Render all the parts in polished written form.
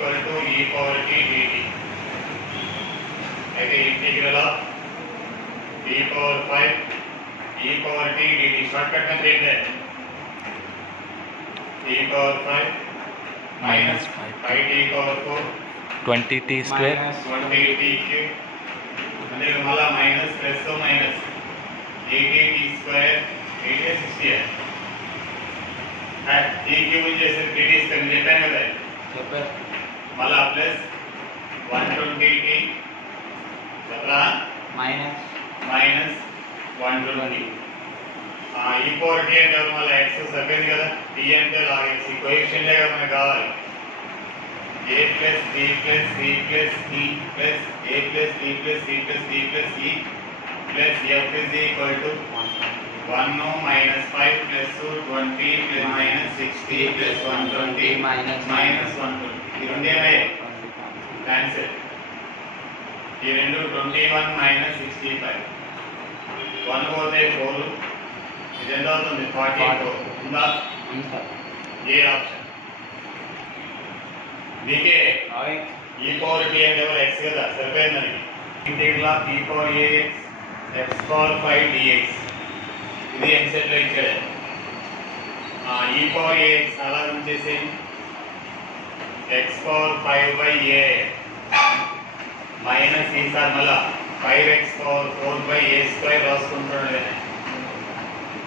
Equal to e power t dt. అయితే integral of e power 5 e power t dt short cut అంటే ఏంటంటే e power 5 minus 5t power 4 20t square 20t cube అంటే మళ్ళా minus plus తో minus 80t square 60 t cube చేసి 3t square చెప్పాను కదా చెప్పారు. మళ్ళా ప్లస్ 120t చెప్పరా మైనస్ 120. ఈ పవర్ టీ అంటే మళ్ళీ ఎక్స్ సరిపోయింది కదా. టీ అంటే లాగ్ ఎక్స్ ఈ కోఎఫిషియంటే కదా మనకు కావాలి. a plus b plus c plus d plus a plus b plus c plus d plus e plus f is equal to 1 minus 5 plus 20 plus minus 60 plus 120 minus 120. ఈ రెండు ఏమయ్యాయి cancel. ఈ రెండు 21 minus 65 1 పోతే 4 ఇది ఎంత అవుతుంది 44 ఉందా ఏ ఆప్షన్ దీకే ఈ పవర్ టీ అంటే ఎక్స్ కదా సరిపోయిందని integral of e power ax x power 5 dx ఇది ఎంసెట్ లో ఇచ్చాడు. ఈ పవర్ ఏఎక్స్ అలా ఉంచేసి x power 5 by a minus ఈసారి మళ్ళా 5x power 4 by a square రాసుకుంటున్నాడు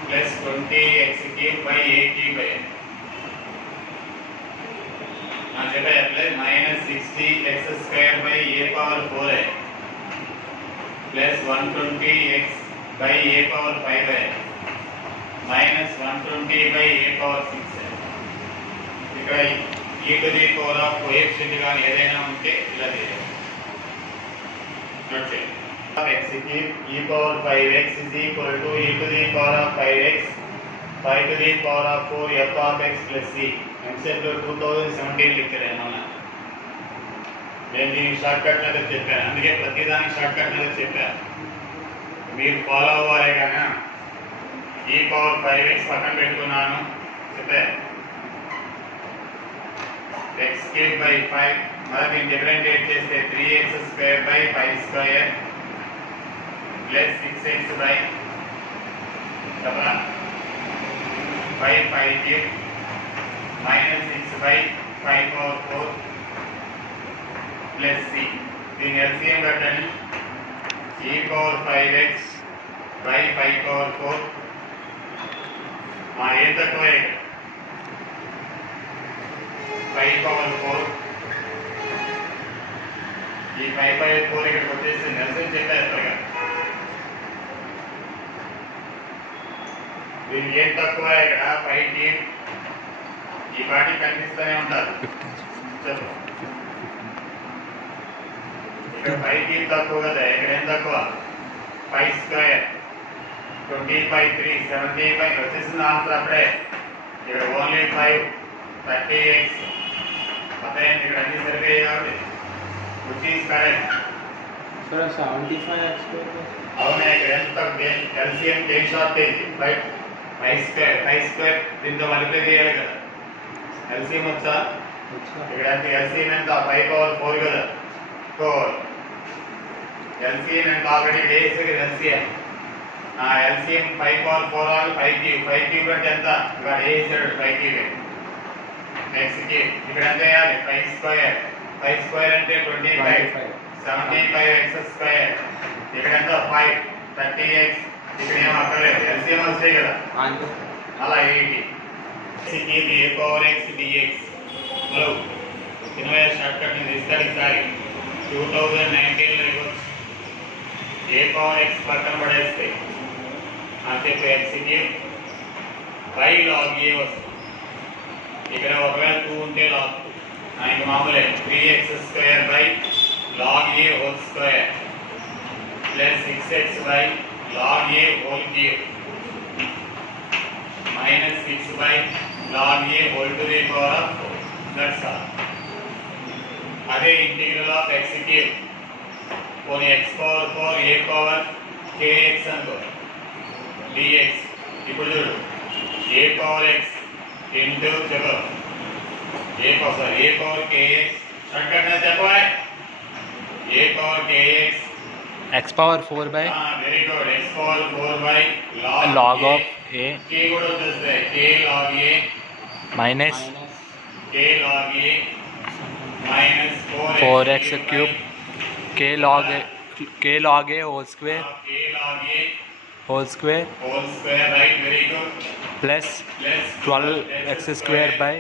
plus 20x cube by a cube by minus 60 x square by a power 4 है plus 120 x by a power 5 है minus 120 by a power 6 है. ఇక్కడ e to the power of coefficient గాని ఏదైనా ఉంటే ఇలా చేయాలి. నోట్ చేయండి. x కి e power 5x is equal to e to the power of 5x 5 to the power of 4 f of x plus c. EAMCET 2017 లిఖారు మనం. నేను దీనికి షార్ట్ కట్ మీద చెప్పాను, అందుకే ప్రతిదానికి షార్ట్ కట్ మీద చెప్పాను. మీరు ఫాలో అవ్వాలి కానీ ఈ పవర్ 5x పక్కన పెట్టుకున్నాను చెప్పాను. ఎక్స్ క్యూబ్ బై 5 మరి దీన్ని డిఫరెంషియేట్ చేస్తే 3x square by 5 square plus 6x by 5 cube minus 6 by 5 power 4 plus C. దీని ఎల్సిఎం కట్టండి. E power 5x by 5 power 4 ఏం తక్కువ 5 పవర్ 4 ఈ 5 బై 4 ఇక్కడికి వచ్చేసి ఎల్సిఎం చెప్పేస్తారుగా. దీనికి ఏం తక్కువ ఇక్కడ 5 ఈ పార్టీ కనిపిస్తూనే ఉంటారు. చెప్పు ఇక్కడ 5 తక్కువ కదా, ఇక్కడ ఏం తక్కువ 5 స్క్వేర్ 20/3 70 వచ్చేసింది ఆన్సర్ అప్పుడే. ఇక్కడ ఓన్లీ 5 30x అదే ఇక్కడ అన్ని సరిపోయాయి కాబట్టి which is correct. Sir 75x అవునా ఇక్కడ ఎంత ఎల్సిఎం ఏం షార్టేజ్ 5 స్క్వేర్ దీంతో మల్టిప్లై చేయాలి కదా. ఎల్సిఎం వచ్చా ఇక్కడ ఎంత ఎల్సిఎం ఎంత 5 పవర్ 4 కదా 4 ఎల్సిఎం ఎంత already days LCM LCM 5 power 4 all 5 cube అంటే ఎంత ఇక్కడ వేసాడు 5 క్యూబ్. నెక్స్ట్ క్యూబ్ ఇక్కడ ఎంత వేయాలి 5 స్క్వేర్ అంటే 25 75x స్క్వేర్ ఇక్కడ ఎంత 5 30x ఇక్కడ ఏం అక్కర్లేదు ఎల్సిఎం వస్తాయి కదా అలా 80 a power x dx. Hello చిన్నగా షార్ట్ కట్ నేను ఇస్తాను ఈసారి 2019లో ఇవ్వచ్చు. ఏ పవర్ x పక్కన పడేస్తే అంటే x కి 5 log a వస్తుంది. ఇక్కడ ఒకవేళ 2 ఉంటే log 2 ఇంకా మామూలే 3x square by log a whole square plus 6x by log a whole cube minus 6 by log a whole to the power of 4. That's all. అదే ఇంటిగ్రల్ ఆఫ్ x క్యూబ్ పోనీ x power 4 a power kx అనుకో dx. ఇప్పుడు చూడు a power x into చెప్పు a power kx shortcut में देखो है a power kx x power 4 by very good x power 4 by log of a k కూడా వచ్చేస్తాయి k log a minus k log a minus 4x cube k log a whole square k log a whole square whole square right very good plus plus 12x square by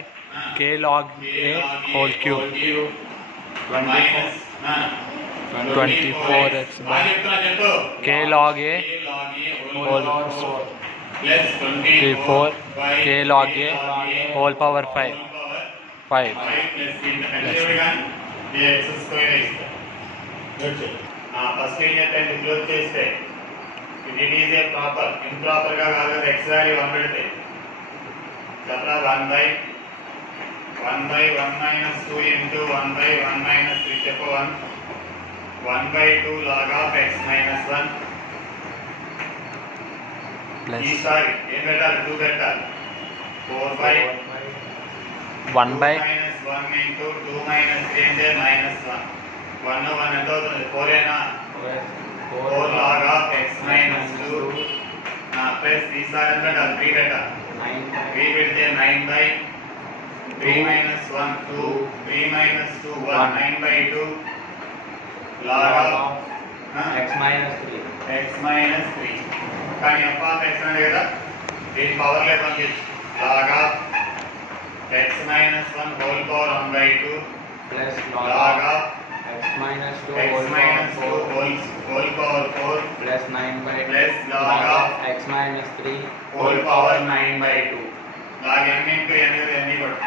k log a whole cube minus 24x by k log a whole plus 24 k log a whole power 5 5 plus x square first ఏం చేస్తాయంటే close చేస్తే it is a proper improper గా కాదు x value 1 పెడితే చెప్పరా 1 by 1 minus 2 into 1 by 1 minus 3 చెప్పు 1 by 2 log of x minus 1 plus ఈసారి ఏం పెట్టాలి 2 పెట్టాలి 4 by 1 by minus 1 into 2 minus 3 అంటే minus 1 1 ఎంత అవుతుంది 4 ఏనా 4 log of x minus 2 plus ఈసారి ఎంత పెట్టాలి 3 పెట్టాలి 3 పెడితే 9 by 3 minus 1 2 3 minus 2 1 9 by 2 log of x minus 3 x minus 3 కానీ f of x అనే కదా దీని పవర్ లే పంపించు log of x minus 1 whole power 1 by 2 plus log log of x minus 2 x whole minus 2 power 4 whole power 4 plus 9 by plus log of x minus 3 whole power 9 by 2 log n into n కదా n కూడా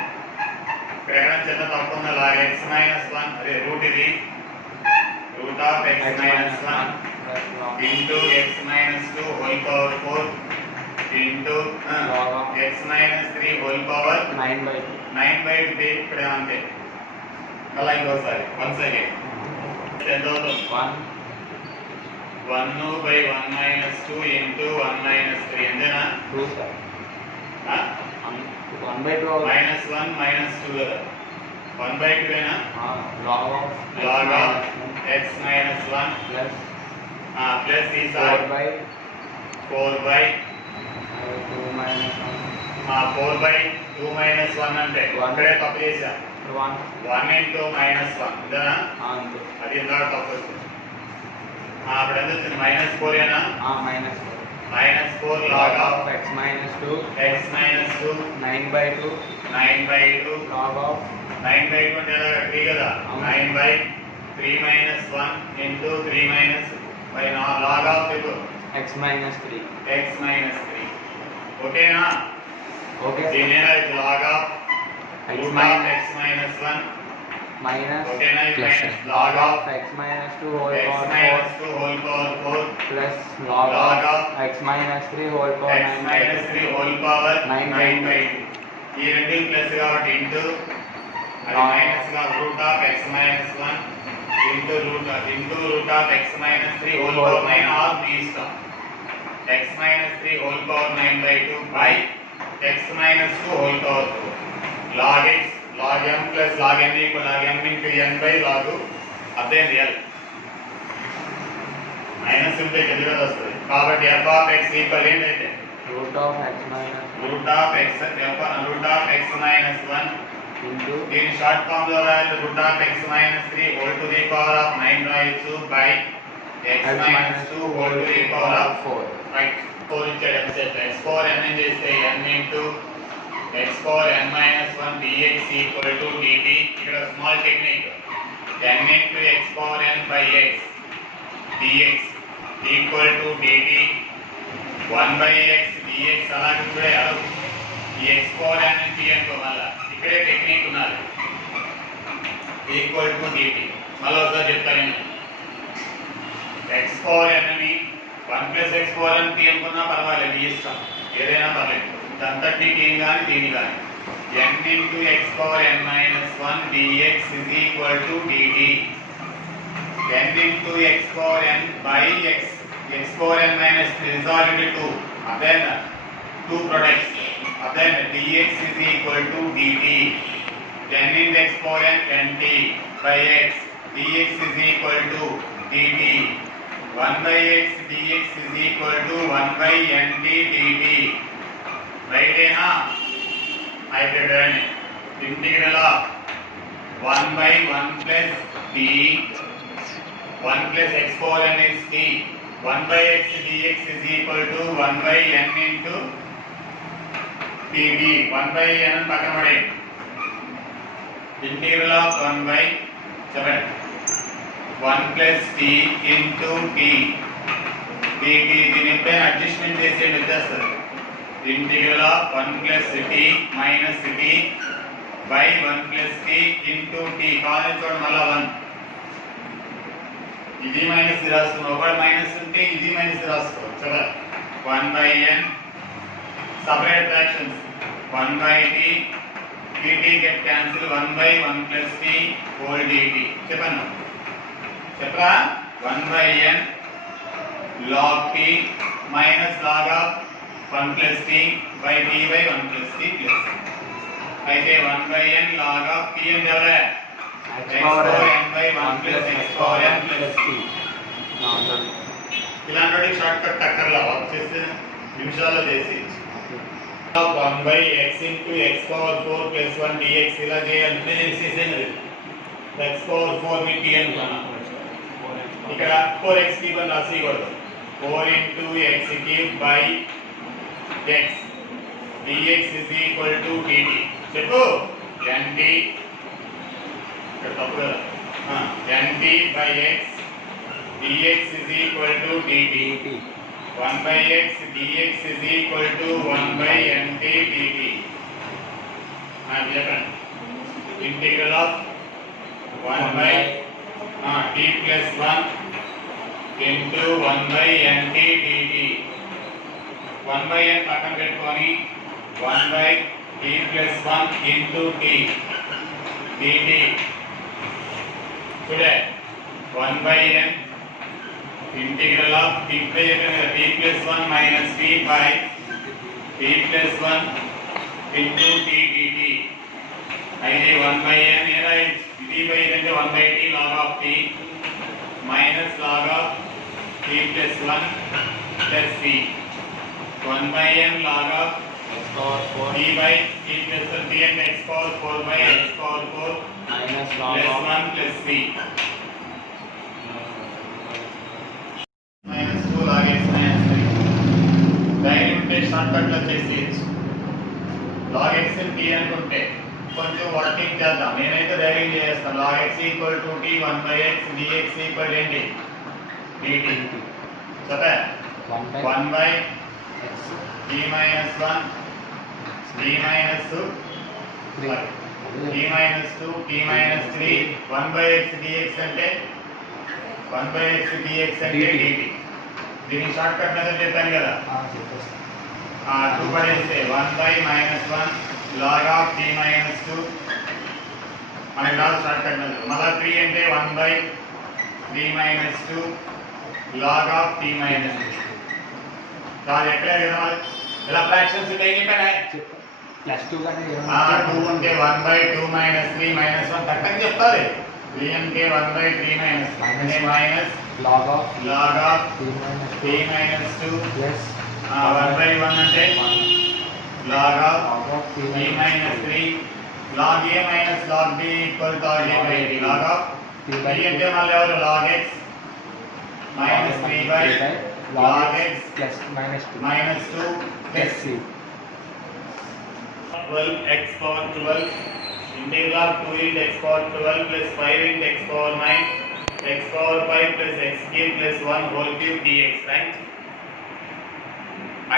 ఇక్కడ ఎక్కడ చిన్న తప్పు ఉందా log x minus 1 అదే route ఇది root of x minus 1 plus log into x minus 2 whole power 4 into log of x minus 3 whole power 9 by 2 9 by 2 ఇక్కడ అంతే మళ్ళీ ఇంకోసారి వన్స్ అగైన్ ఎంత అవుతుంది 1 by 1 minus 2 into 1 minus 3 అంతేనా 2 sir 1 by 2 minus 1 minus 2 కదా 1 by 2 ఏనా log of log of x minus 1 plus plus ఈసారి 4 by 2 minus 4 by 2 minus 1 అంటే ఇక్కడే తప్పు చేశా 1 1 into minus 1 అంతేనా అంతే అది ఇందాక తప్పు వచ్చింది అప్పుడు ఎంత వచ్చింది minus 4 ఏనా minus minus 4 log of x minus 2 x minus 2 9 by 2 9 by 2 log of 9 by 2 అంటే ఎలా 3 కదా 9 by 3 minus 1 into 3 minus by log of చెప్పు x minus 3 x minus 3 ఓకేనా okay దీని log of x root of minus x minus 1 minus ఓకేనా Plus. log of x minus 2 whole x power 4 minus 2 whole power 4 plus log log of of x minus 3 whole power x 9 by minus 2 3 whole power 9 9 by 2 ఈ రెండు plus కాబట్టి into అది minus గా root of x minus 1 into root of x minus 3 whole power 9 or మీ ఇష్టం x minus 3 whole power 9 by 2 by x minus 2 whole power 2 log x log m plus log n equal log m into n by log అదేం real minus ఉంటే కిందగా వస్తుంది కాబట్టి f of x equal ఏంటంటే root of x minus root of x minus 1 into దీని short form లో రాయాలి root of x minus 3 whole to the power of 9 రాయొచ్చు by x minus 2 whole to the power of 4 right 4 ఇచ్చాడు ఎంత చేస్తే x power n అని చేస్తే n into x power n minus 1 dx equal to dt ఇక్కడ small technique n into x power n by x dx equal to dt 1 by x dx అలాగే కూడా ఈ x power n t అనుకో మళ్ళా ఇక్కడే technique ఉన్నది equal to dt మళ్ళీ ఒకసారి చెప్తాను x power n ని 1 plus x power n t అనుకున్నా పర్వాలేదు మీ ఇష్టం ఏదైనా పర్లేదు అంతటి టీ కానీ దీని కానీ n into x power n minus 1 dx is equal to dt n into x power n by x power n minus 3 is already 2 and then 2 products and then dx is equal to dt n into x power n 10t by x dx is equal to dt. 1 by x dx is equal to 1 by nt dt. Right ना? Hybrid integral of 1 by 1 plus t 1 plus x power n is t. 1 by x dx is equal to 1 by n into dt. 1 by n పక్కన పడే integral of 1 by 7 1 plus t into t dt. దీని ఎప్పుడైనా adjustment చేసేయండి వచ్చేస్తుంది. Integral of 1 plus t minus t by 1 plus t into t. College చూడండి మళ్ళా 1 ఇది minus రాస్తున్నాం. ఒకటి మైనస్ ఉంటే ఇది మైనస్ రాసుకో కదా. 1 by n separate fractions 1 by t dt get cancel 1 by 1 plus t whole dt. చెప్పండి చెప్పరా. 1 by n log t minus log of 1 plus t by t by 1 plus t plus. అయితే 1 by n log of t అంటే ఎవరే x power n by 1 plus x power n plus t. ఇలాంటి short cut అక్కర్లా వచ్చేసి నిమిషాల్లో చేసి 1 by x into x power 4 plus 1 dx ఇలా చేయాలంటే చేసేసేది. x power 4 ని t అనుకున్నా. ఇక్కడ 4x cube అని రాసేయకూడదు. 4 into x cube by x dx is equal to dt. చెప్పు nt ఇక్కడ తప్పు కదా. nt by x dx is equal to dt. 1 by x dx is equal to 1 by nt dt. చెప్పండి integral of 1 by t plus 1 into 1 by nt dt. 1 by n పక్కన పెట్టుకొని 1 by t plus 1 into t dt. చూడే 1 by n integral of t plus 1 minus t by t plus 1 into t dt. అయితే 1 by n ఎలా t by n అంటే 1 by t log of t minus log of t plus 1 plus t. 1 by n log of x power 4 t by t plus 1 t and x power 4 by x power 4 minus log plus of 1 plus t minus 2 log x minus 3. Dairy ఉంటే short cut లో చేసేయచ్చు. log x t అనుకుంటే కొంచెం working చేద్దాం. నేనైతే dairy చేస్తాను. log x equal to t 1 by x dx equal ఏంటి dt. చెప్పా 1 by x t minus 1 t minus 2 t minus 2 t minus 3 1 by x dx అంటే 1 by x dx అంటే dt. దీని షార్ట్ కట్ మెథడ్ చెప్పాను కదా. 2 పడేస్తే 1 by minus 1 log of t minus 2 మనకి రాదు షార్ట్ కట్ మెథడ్. మళ్ళీ 3 అంటే 1 by 3 minus 2 log of t minus 2. రాదు ఎక్కడే కదా. ఇలా ఫ్రాక్షన్స్ ఉంటాయి చెప్పారా. ప్లస్ 2 గానే 2 అంటే 1 by 2 minus 3 minus 1 కరెక్ట్గా చెప్తారు. 3 అంటే 1 by 3 minus అంటే minus log of t minus 2 plus 1 by 1 అంటే log of t t minus 3 log a minus log b equal to log a by t. log of t అంటే మళ్ళీ ఎవరు log x minus 3 by log x plus minus 2 minus 2 plus c 12 x power 12 integral of 2 into x power 12 plus 5 into x power 9 x power 5 plus x cube plus 1 whole cube dx. right.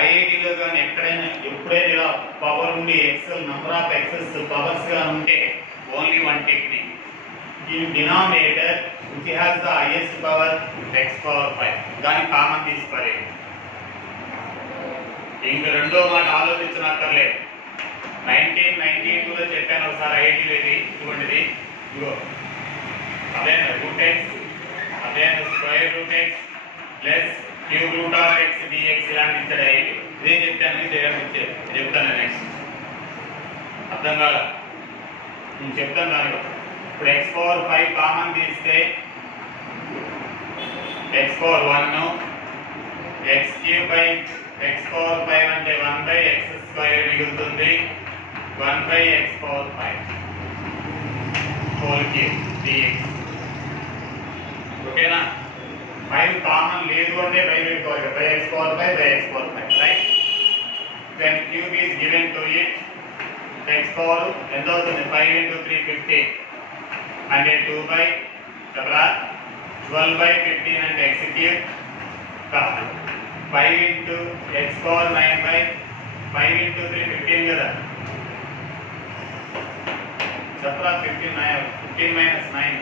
ఐఐటీలో కానీ ఎక్కడైనా ఎప్పుడైనా ఇలా power ఉండి excel number of excess powers గా ఉంటే only one technique. In denominator which has the highest power x power 5 దాన్ని common తీసుకోవాలి. ఇంక రెండో మాట ఆలోచించనక్కర్లేదు. 1992లో చెప్పాను ఒకసారి ఐఐటీలో ఇటువంటిది. ఇగో అదే రూట్ ఎక్స్ అదే square root x plus cube root of x dx ఇలాంటి ఇచ్చాడు ఐఐటీ. ఇదే చెప్తాను ఇచ్చాడు. చెప్తాను నెక్స్ట్. అర్థం కాదా నేను చెప్తాను దాని ఇప్పుడు ఎక్స్ పవర్ 5 కామన్ తీస్తే x power 1 x cube by x power 5 అంటే 1 బై ఎక్స్ స్క్వేర్ మిగులుతుంది 1 by x power 5 whole cube dx. ఓకేనా? 5 కామన్ లేదు అంటే బై పెట్టుకోవాలి, by x power 5 by x power 5, right? Then cube is given to it. X power ఎంత అవుతుంది? 5 into 3 15 అంటే 2 by 12 by 15 అంటే X cube. 5 into X power 9 by 5 into 3 15 కదా, చెప్పరా? 15 minus 9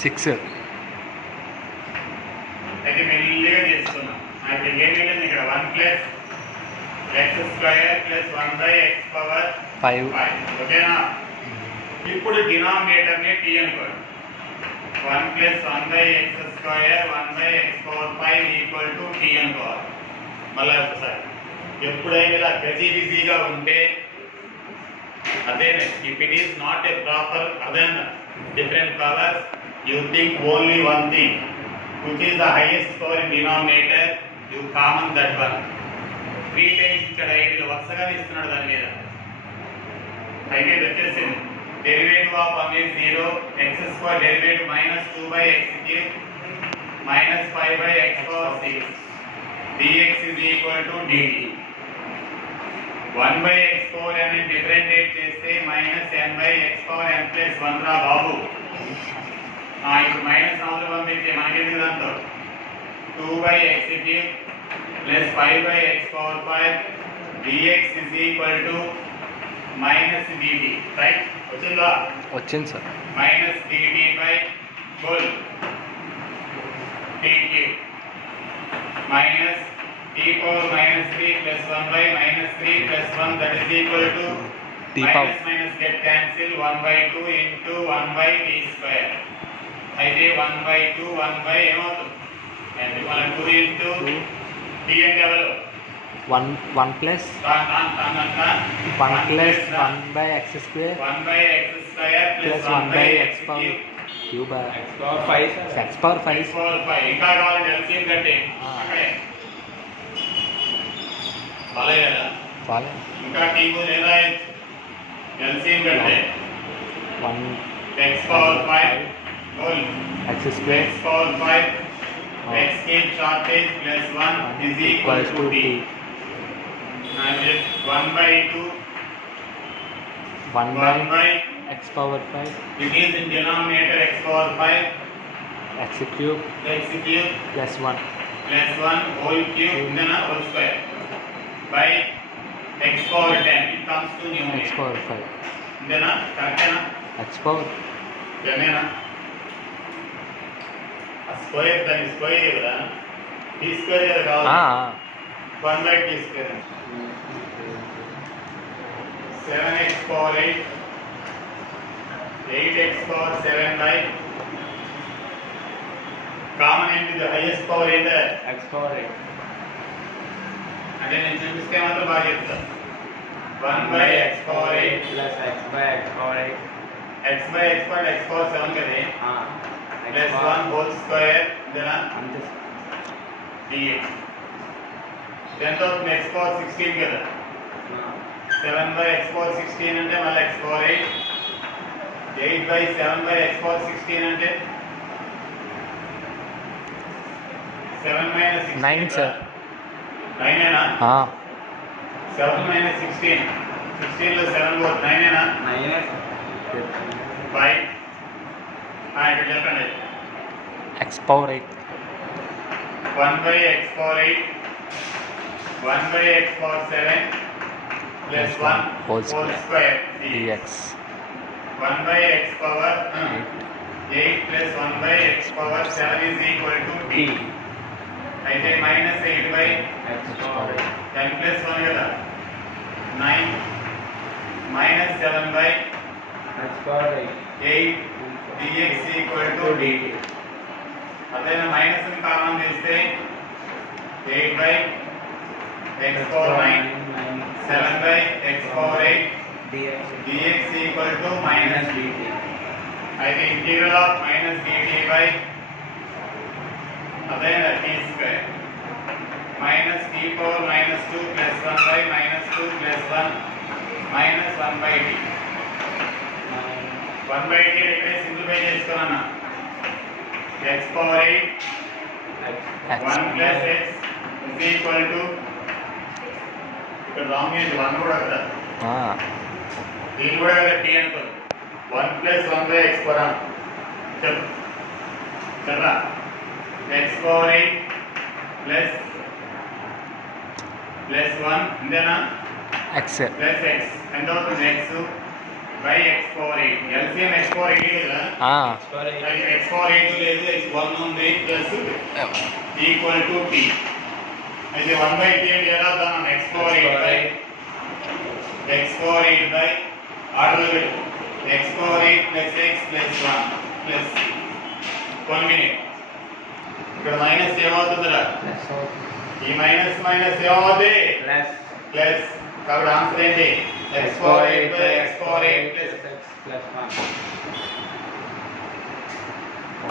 6. అయితే మెల్లిగా చేస్తున్నాం. అయితే ఏం మిగిలింది ఇక్కడ? 1 plus x square plus 1 by x power 5. ఓకేనా? ఇప్పుడు డినామినేటర్ ని టీ అనుకోండి. 1 plus 1 by x square 1 by x power 5 equal to t అనుకోవాలి. మళ్ళీ ఒకసారి ఎప్పుడైనా ఇలా గజిబిజిగా ఉంటే అదే, if it is not a proper other different powers, you think only one thing, which is the highest power in denominator, you common that one. 3 times ఇక్కడ 8 వరుసగా ఇస్తున్నాడు దాని మీద. అయితే వచ్చేసింది derivative of 1 is 0, x square derivative -2 by x cube -5 by x power 6 dx is equal to dt. 1 by x power n ని డిఫరెంషియేట్ చేస్తే -n by x power n plus 1 రా బాబు. ఇప్పుడు మైనస్ నాలుగు పంపించే మనకి దాంతో 2 by x cube plus 5 by x power 5 dx is equal to minus dt, right? వచ్చిందా? వచ్చింది sir. minus dt by whole t cube minus t power minus 3 plus 1 by minus 3 plus 1 that is equal to t power minus get cancel 1 by 2 into 1 by t square. అయితే 1 by 2 1 by ఏమవుతుంది? అంటే మన 2 into t అంటే ఎవరు? 1 plus 1 plus 1 by x square 1 by x square plus 1 by x power cube x power 5 x power 5. x power 5 ఇంకా కావాలి LCM కంటే అక్కడే బాలే కదా. వాళ్ళే ఇంకా t కు లేదా ఎల్సిఎం కంటే 1 x power 5 whole x square x power 5 x cube shortage plus 1 is equal to t. And 1 by 2 1 by x power 5 it is in denominator x power 5 x cube x cube plus 1 plus 1 whole cube then a whole square by x power 10 it comes to x numerator. power 5 then correct na x power then na square then square evra t square kada kavali 1 by t square 7x power 8 8x power 7 by common into the highest power in the x power 8 అంటే నేను చూపిస్తే మాత్రం బాగా చెప్తా. 1 by x power 8 plus x by x power 8 x by x power x power 7 కదే plus 1 whole square then అంతే dx then to x power 16 కదా 7 by x power 16 అంటే మళ్ళీ x power 8 8 by 7 by x power 16 అంటే 7 minus 16 9 sir 9 ఏనా? 7 minus 16 16 లో 7 పోతే 9 ఏనా? 9 5 ఇక్కడ చెప్పండి. x power 8 1 by x power 8 1 by x power 7 plus 1 whole square dx 1 by x power 8 plus 1 by x power 7 is equal to t. అయితే minus 8 by x power 10 plus 1 కదా 9 minus 7 by x power 8 dx equal to dt. అదే minus ని common తీస్తే 8 by x power 9 7 by x power 8 dx equal to minus dt. అయితే integral of minus dt by అదే t square minus t power minus 2 plus 1 by minus 2 plus 1 minus 1 by t 1 by t ఇక్కడ simplify చేసుకున్నాను x power 8 1 plus x is equal to ఇక్కడ wrong ఏంటి 1 కూడా కదా దీని కూడా కదా t అనుకో 1 ప్లస్ 1 బై x పవర్ చెప్పు కదా x పవర్ 8 ప్లస్ 1 ఇంతేనా x ప్లస్ x ఎంత అవుతుంది x by x power 8 LCM x power 8 కదా x పవర్ 8 లేదు x 1 ఉంది ప్లస్ ఈక్వల్ టు t అయితే 1 బై t అంటే ఎలా దాని x power 8 by x power 8 by order పెట్టు x power 8 plus x plus 1 plus 1 minute ఇక్కడ మైనస్ ఏమవుతుందిరా ఈ మైనస్ మైనస్ ఏమవుతుంది ప్లస్ కాబట్టి ఆన్సర్ ఏంటి x power 8 by x power 8 plus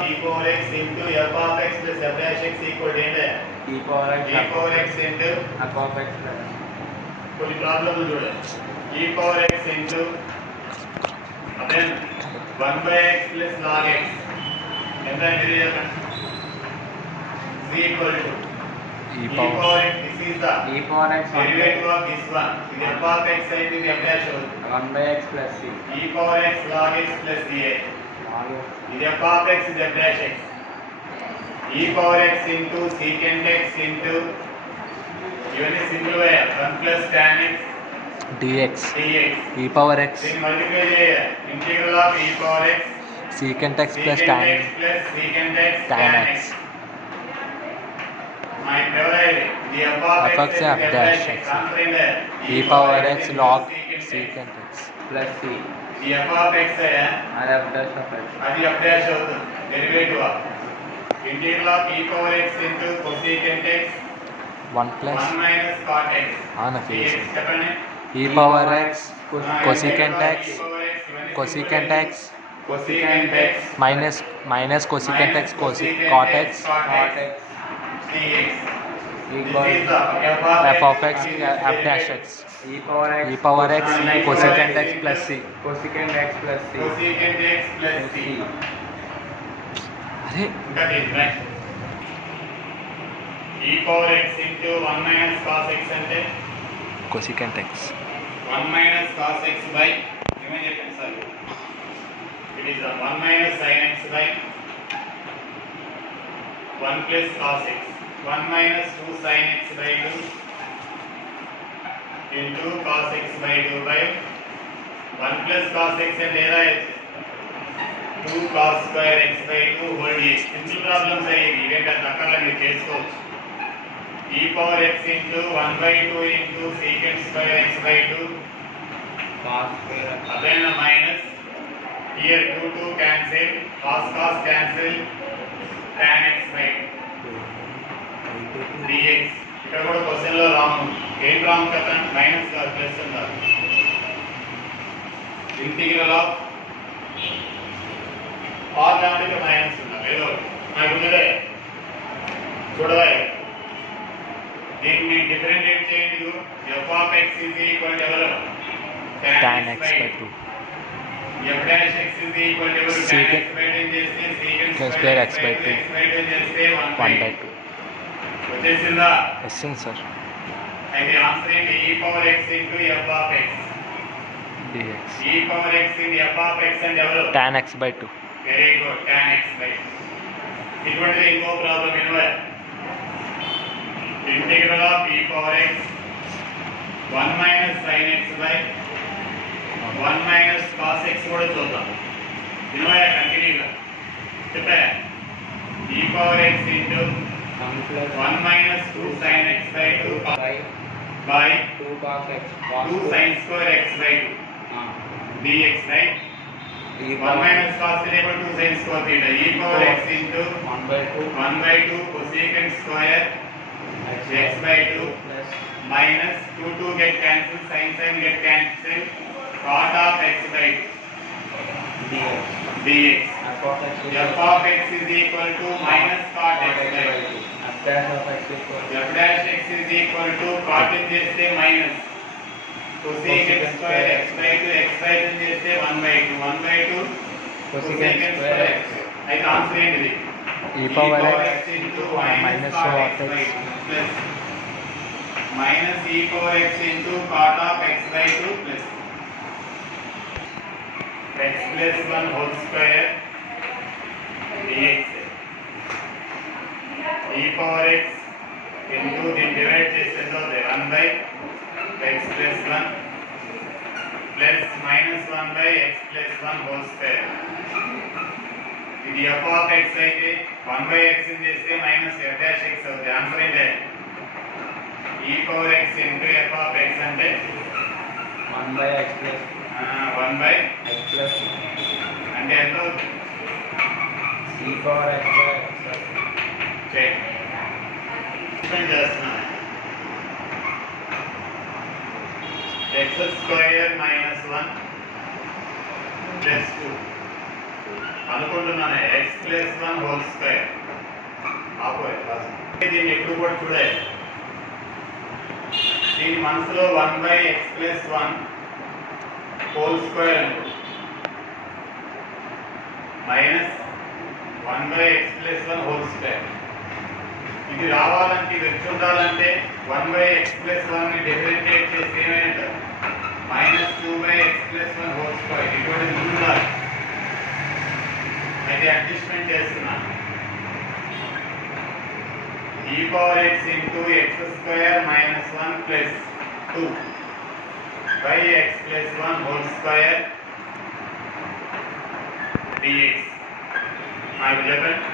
e power x into f of x plus f dash x equal to ఏంటి e power x into f of x plus కొన్ని ప్రాబ్లమ్లు చూడండి e power x into then 1 by x plus log x ఎంత ఇది చెప్పండి is equal to e e power x this is the e power x derivative of this one ఇది f of x అయితే ఇది f dash అవుతుంది 1 by x plus c e power x log x plus dx ఇది f of x ఇది f dash x e power x into secant x into ఇవన్నీ simple గా 1 plus tan x dx dx e power x దీన్ని multiply చేయాలి integral of e power x secant x plus tan x plus secant x tan tan x x my favorite the f of f x of is f dash x answer in there e power x into log secant secant x. x plus c the f of x and f dash of x అది f dash అవుతుంది derivative of integral of e power x into cosecant x 1 plus 1 minus cot x ఆన dx చెప్పండి e power x cosecant x cosecant cosecant x cosecant x minus cosecant x cot x cot x dx equal this is the f of x f dash x e power x e power x cosecant x plus c cosecant x plus c cosecant x plus c అరే ఇంకా తీసుకోండి e power x into 1 minus cos x అంటే cosecant x 1 minus cos x by ఏమని చెప్పండి sir it is 1 minus sin x by 1 plus cos x 1 minus 2 sin x by 2 into cos x by 2 by 1 plus cos x and era 2 cos square x by 2 whole dx simple problems అయ్యి ఇవేంటి అక్కర్లా మీరు చేసుకోవచ్చు e power x into 1 by 2 into secant square x by 2 cos square x again a minus here 2 cancel cos cancel tan x by 2 dx ఇక్కడ కూడా question లో wrong ఉంది ఏం రాంగ్ కదా మైనస్ కాదు ప్లస్ ఉండాలి ఇంటిగ్రల్ ఆఫ్ ఆర్ దానికి minus ఉండాలి ఏదో నాకు ఉన్నదే చూడవా దీన్ని డిఫరెన్షియేట్ చేయండి f of x is equal to ఎవరు tan x by 2 f dash x is equal to ఎవరు tan x by 2 చేస్తే secant square x by 2 చేస్తే 1 by 2 వచ్చేసిందా ఎస్ఎన్ సార్ అయితే ఆన్సర్ ఏంటి e power x into f of x dx e power x into f of x అంటే ఎవరు tan x by 2 very good tan x by 2 ఇటువంటిది ఇంకో problem ఏమో integral of e power x 1 minus sin x by 1 minus cos x కూడా చూద్దాం ఇన్వాయా కంటిన్యూగా చెప్పా e power x into 1 plus 1 minus 2 sin x by 2 by 2 cos x 2 sin square x by 2 dx right e 1 minus cos is equal to sin square theta e power x into 1 by 2 1 by 2 cosecant square x by 2 plus minus 2 get cancelled sin get cancelled cot of x by 2 dx. dx. F of x is F of x is equal to minus cot x by 2. F dash of x equal to F dash x is equal to cot in చేస్తే minus cosec x square x by 2 x by 2 చేస్తే 1 by 2 1 by 2 cosec cosec x square square x. x. అయితే answer ఏంటిది? E power x x into minus minus cot of x by x 2 plus minus e power x into cot of x by 2 plus x plus 1 whole square dx. E power x into the divide చేస్తే ఎంత అవుతుంది? 1 by x plus 1 plus minus 1 by x plus 1 whole square. ఇది f of x అయితే 1 by x ని చేస్తే minus f dash x అవుతుంది. Answer ఏంటి? e power x into f of x అంటే 1 by x plus 1 by x plus అంటే ఎంత అవుతుంది? e power x by x plus చేయండి. ఎక్స్ప్లెయిన్ చేస్తున్నాను. x స్క్వేర్ మైనస్ 1 ప్లస్ 2 అనుకుంటున్నాను. x ప్లస్ 1 హోల్ స్క్వేర్ ఆపోయి దీన్ని ఎప్పుడు కూడా చూడాలి. దీని మనసులో 1 by x plus 1 whole square అనుకో minus 1 by x plus 1 whole square. ఇది రావాలంటే ఇది వచ్చి ఉండాలంటే 1 బై ఎక్స్ ప్లస్ 1 ని డిఫరెన్షియేట్ చేసి ఏమైనా minus 2 by x plus 1 whole square ఇటువంటి ఉండాలి. అయితే అడ్జస్ట్మెంట్ చేస్తున్నాను. e power x into x square minus 1 plus 2 by x plus 1 whole square dx. నాకు చెప్పండి.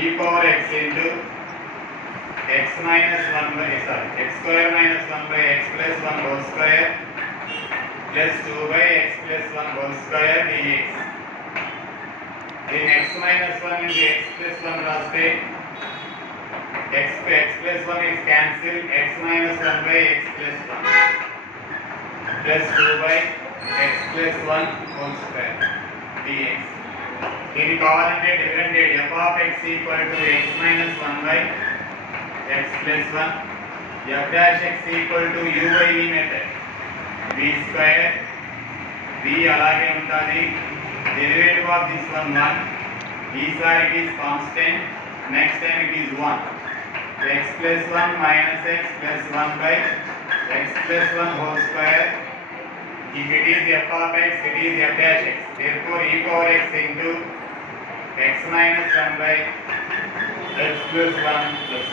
e power x into x minus 1 by x square minus 1 by x plus 1 whole square plus 2 by x plus 1 whole square dx. In x minus 1 into x plus 1 రాస్తే x plus 1 is cancelled. X minus 1 by x plus 1 plus 2 by x plus 1 whole square dx. దీనికి కావాలంటే different f of x equal to x minus 1 by x plus 1 f dash x equal to u by v method v square v అలాగే ఉంటుంది. Derivative of this one 1. ఈసారి it is constant. Next time it is 1. x plus 1 minus x plus 1 by x plus 1 whole square. If it is f of x, it is f dash x. Therefore, e power x into x minus 1 by x plus 1 plus